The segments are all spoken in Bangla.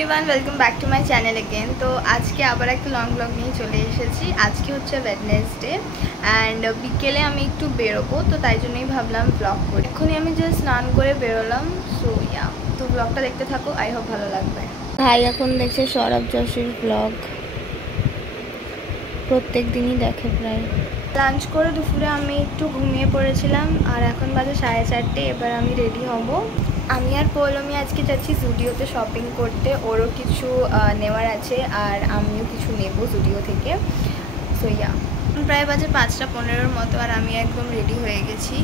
Everyone welcome back to my channel again. तो आज के आबार एक लंग ब्लग नहीं चले एसेছি। आज के হচ্ছে ওয়েডনেসডে एंड বিকেলে আমি একটু বেরোবো, তো তাই জন্যই ভাবলাম ব্লগ করি। এখনই আমি জাস্ট স্নান করে বেরোলাম। সো ইয়া, তো ব্লগটা দেখতে থাকো, আই হোপ ভালো লাগবে। ভাই এখন দেখছে সৌরভ যোশীর ব্লগ, প্রত্যেক দিনই দেখে প্রায়। লাঞ্চ করে দুপুরে আমি একটু ঘুমিয়ে পড়েছিলাম আর এখন বাজে 4:30। এবার আমি রেডি হব। আমি আর পৌলমি আজকে যাচ্ছি জুডিওতে শপিং করতে। ওরও কিছু নেওয়ার আছে আর আমিও কিছু নেব জুডিও থেকে। সো ইয়া, প্রায় বাজে 5:15 মতো আর আমি একদম রেডি হয়ে গেছি।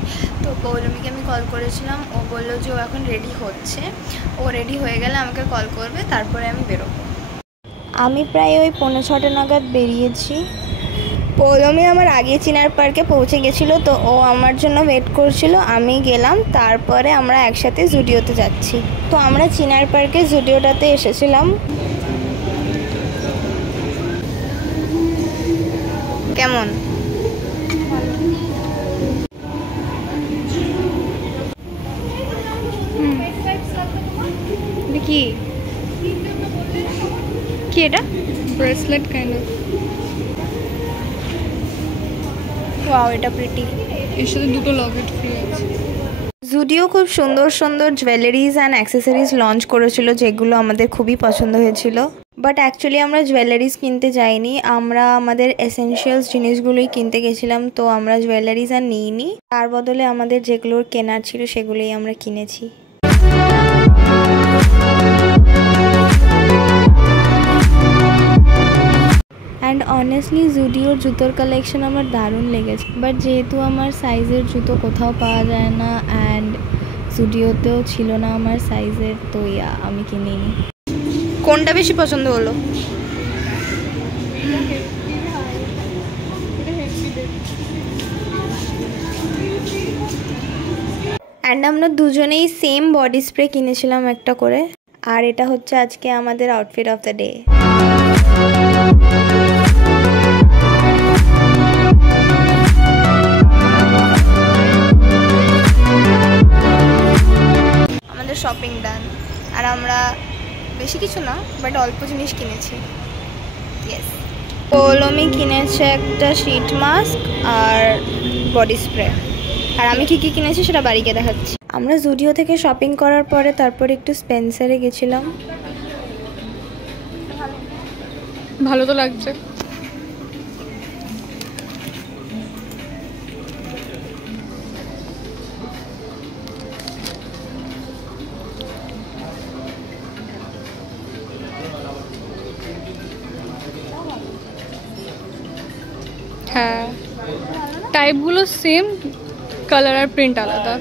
তো পৌলমিকে আমি কল করেছিলাম, ও বললো যে ও এখন রেডি হচ্ছে, ও রেডি হয়ে গেলে আমাকে কল করবে, তারপরে আমি বেরোবো। আমি প্রায় ওই 5:45 নাগাদ বেরিয়েছি। পৌলমি আমার আগে চিনার পার্কে পৌঁছে গেছিলো, তো ও আমার জন্য ওয়েট করছিল। আমি গেলাম, তারপরে আমরা একসাথে জুডিওতে যাচ্ছি। তো আমরা চিনার পার্কে জুডিওটাতে এসেছিলাম। কেমন কি কি এটা ব্রেসলেট কাইন্ড অফ। ওয়াও, এটা প্রিটি। এর সাথে দুটো লকেট ফ্রি আছে। জুডিও খুব সুন্দর সুন্দর জুয়েলারিজ অ্যান্ড অ্যাক্সেসরিজ লঞ্চ করেছিল, যেগুলো আমাদের খুবই পছন্দ হয়েছিল। বাট অ্যাকচুয়ালি আমরা জুয়েলারিজ কিনতে যাইনি, আমরা আমাদের এসেনশিয়ালস জিনিসগুলোই কিনতে গেছিলাম। তো আমরা জুয়েলারিজ আর নিইনি, তার বদলে আমাদের যেগুলোর কেনার ছিল সেগুলোই আমরা কিনেছি। অ্যান্ড অনেস্টলি জুডিওর জুতোর কালেকশন আমার দারুণ লেগেছে, বাট যেহেতু আমার সাইজের জুতো কোথাও পাওয়া যায় না অ্যান্ড জুডিওতেও ছিল না আমার সাইজের, তো ইয়া আমি কিনিনি। কোনটা বেশি পছন্দ হলো? অ্যান্ড আমরা দুজনেই সেম বডি স্প্রে কিনেছিলাম একটা করে, আর এটা হচ্ছে আজকে আমাদের আউটফিট অফ দ্য ডে। আমাদের শপিং ডান, আর আমরা বেশি কিছু না বাট অল্প জিনিস কিনেছি। ইয়েস, পৌলমি কিনেছে একটা শীট মাস্ক আর বডি স্প্রে, আর আমি কী কী কিনেছি সেটা বাড়িকে দেখাচ্ছি। আমরা জুডিও থেকে শপিং করার পরে তারপর একটু স্পেন্সারে গেছিলাম। ভালো তো লাগছে। হ্যাঁ, টাইপগুলো সেম, কালার আর প্রিন্ট আলাদা।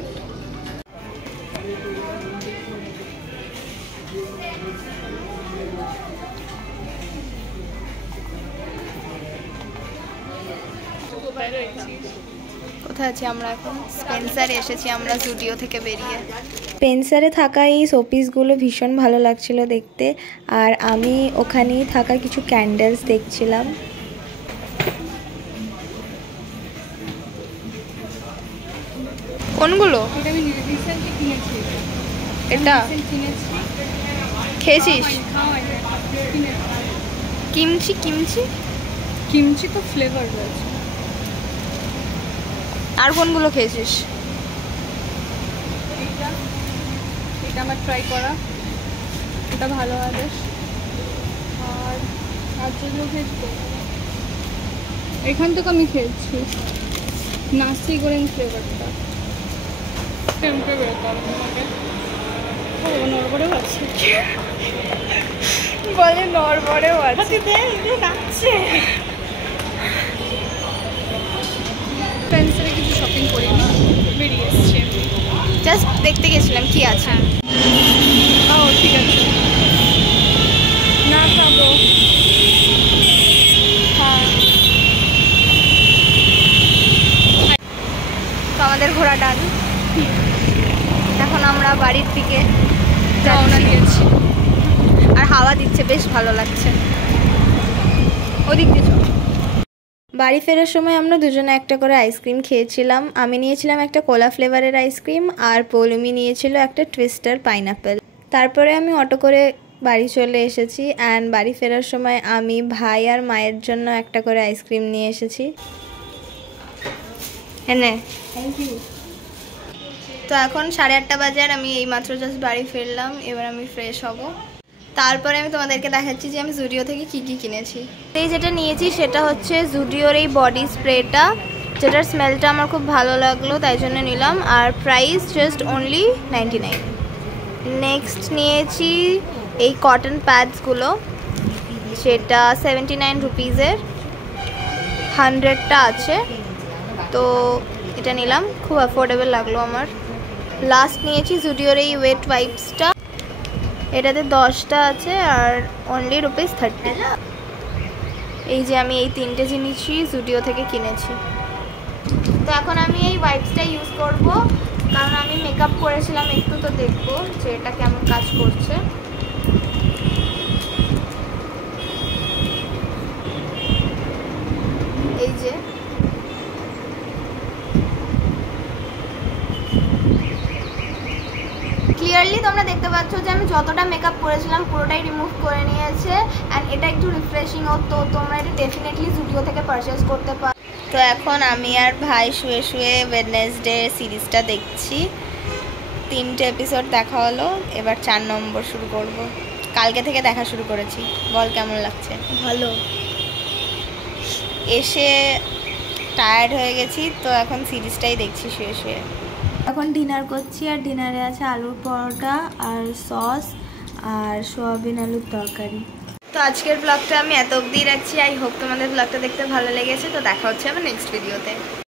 কোথায় আছি আমরা এখন? স্পেন্সারে এসেছি আমরা জুডিও থেকে বেরিয়ে। স্পেন্সারে থাকা এই শোপিসগুলো ভীষণ ভালো লাগছিল দেখতে, আর আমি ওখানেই থাকা কিছু ক্যান্ডেলস দেখছিলাম। কোনগুলো? এটা আমি রিসেন্টলি কিনেছি। এটা কিনেছি। খেয়েছিস? কিনেছি। কিমচি কিমচি কিমচি তো ফ্লেভার রয়েছে। আর কোনগুলো খেয়েছিস? এটা আমার ট্রাই করা, এটা ভালো হয় বেশ। আর যেগুলো খেয়েছি এখান থেকে আমি খেয়েছি নাসি গোরেং ফ্লেভারটা। টেম্পে বেরোতে হবে তোমাকে। নড়বড়েও আছে, বলে নড়বড়েও আছে। ফ্রেন্ডসের কিছু শপিং করি না, বেরিয়ে এসছে। জাস্ট দেখতে গেছিলাম কি আছে। ও ঠিক আছে, না খাবো। হ্যাঁ, তো আমাদের ঘোরা ডান। এখন আমরা বাড়ির দিকে রওনা দিয়েছি, আর হাওয়া দিচ্ছে, বেশ ভালো লাগছে। ওদিক দিয়ে চল। বাড়ি ফেরার সময় আমরা দুজনে একটা করে আইসক্রিম খেয়েছিলাম। আমি নিয়েছিলাম একটা কোলা ফ্লেভারের আইসক্রিম আর পৌলমি নিয়েছিল একটা টুইস্টার পাইনাপেল। তারপরে আমি অটো করে বাড়ি চলে এসেছি অ্যান্ড বাড়ি ফেরার সময় আমি ভাই আর মায়ের জন্য একটা করে আইসক্রিম নিয়ে এসেছি। হ্যাঁ, থ্যাংক ইউ। তো এখন 8:30 বাজে আর আমি এইমাত্র জাস্ট বাড়ি ফিরলাম। এবার আমি ফ্রেশ হব, তারপরে আমি তোমাদেরকে দেখাচ্ছি যে আমি জুডিও থেকে কি কি কিনেছি। এই যেটা নিয়েছি সেটা হচ্ছে জুডিওর এই বডি স্প্রেটা, যেটার স্মেলটা আমার খুব ভালো লাগলো তাই জন্য নিলাম, আর প্রাইস জাস্ট অনলি 99। নেক্সট নিয়েছি এই কটন প্যাডসগুলো, সেটা 79 রুপিসের 100টা আছে, তো এটা নিলাম, খুব অ্যাফোর্ডেবল লাগলো আমার। লাস্ট নিয়েছি জুডিওর এই ওয়েট ওয়াইপসটা, এটাতে 10টা আছে আর অনলি ₹30। এই যে আমি এই 3টে জিনিসই জুডিও থেকে কিনেছি। তো এখন আমি এই ওয়াইপসটা ইউজ করব, কারণ আমি মেকআপ করেছিলাম একটু, তো দেখবো যে এটা কেমন কাজ করছে। এই যে ক্লিয়ারলি তোমরা দেখতে পাচ্ছ যে আমি যতটা মেকআপ করেছিলাম পুরোটাই রিমুভ করে নিয়েছে, অ্যান্ড এটা একটু রিফ্রেশিংও, তো তোমরা এটা ডেফিনেটলি জুডিও থেকে পারচেস করতে পারো। তো এখন আমি আর ভাই শুয়ে শুয়ে ওয়েডনেসডে সিরিজটা দেখছি। 3টে এপিসোড দেখা হলো, এবার 4 নম্বর শুরু করব। কালকে থেকে দেখা শুরু করেছি। বল কেমন লাগছে? ভালো। এসে টায়ার্ড হয়ে গেছি, তো এখন সিরিজটাই দেখছি শুয়ে শুয়ে। এখন ডিনার করছি, আর ডিনারে আছে আলুর পরোটা আর সস আর সোয়াবিন আলুর তরকারি। তো আজকের ব্লগটা আমি এত অবধি রাখছি। আই হোপ তোমাদের ব্লগটা দেখতে ভালো লেগেছে। তো দেখা হচ্ছে আবার নেক্সট ভিডিওতে।